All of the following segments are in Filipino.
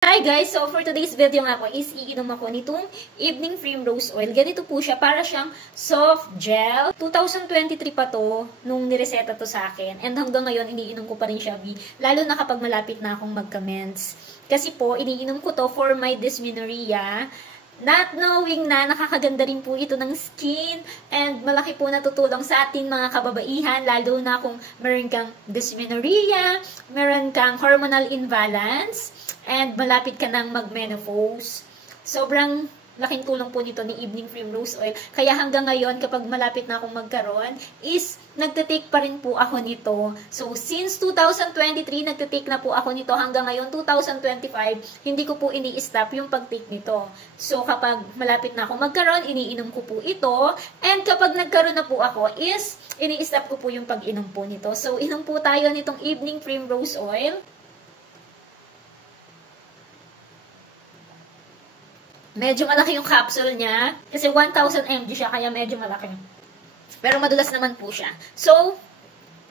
Hi guys! So for today's video nga po is iinom ako nitong Evening Primrose Oil. Ganito po siya, para siyang soft gel. 2023 pa to nung nireseta to sa akin. And hanggang ngayon, iniinom ko pa rin siya, lalo na kapag malapit na akong mag-commence. Kasi po, iniinom ko to for my dysmenorrhea. Not knowing na nakakaganda rin po ito ng skin and malaki po natutulong sa ating mga kababaihan, lalo na kung meron kang dysmenorrhea, meron kang hormonal imbalance, and malapit ka ng mag-menopause. Sobrang laking tulong po nito ni Evening Primrose Oil. Kaya hanggang ngayon, kapag malapit na akong magkaroon, is nagtitake pa rin po ako nito. So, since 2023, nagtitake na po ako nito hanggang ngayon, 2025, hindi ko po ini-stop yung pag-take nito. So, kapag malapit na akong magkaroon, iniinom ko po ito. And kapag nagkaroon na po ako, is ini-stop ko po yung pag-inom po nito. So, inom po tayo nitong Evening Primrose Oil. Medyo malaki yung capsule niya. Kasi 1,000 mg siya, kaya medyo malaki. Pero madulas naman po siya. So,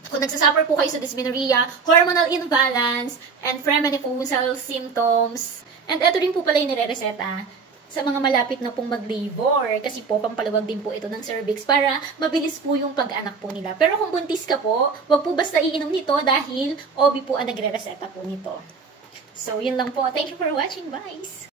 kung nagsasuffer po kayo sa dysmenorrhea, hormonal imbalance, and premenopausal symptoms, and ito rin po pala yung nire-reseta sa mga malapit na pong mag-labor. Kasi po, pampaluwag din po ito ng cervix para mabilis po yung pag-anak po nila. Pero kung buntis ka po, wag po basta iinom nito dahil OB po ang nagre-reseta po nito. So, yun lang po. Thank you for watching. Bye!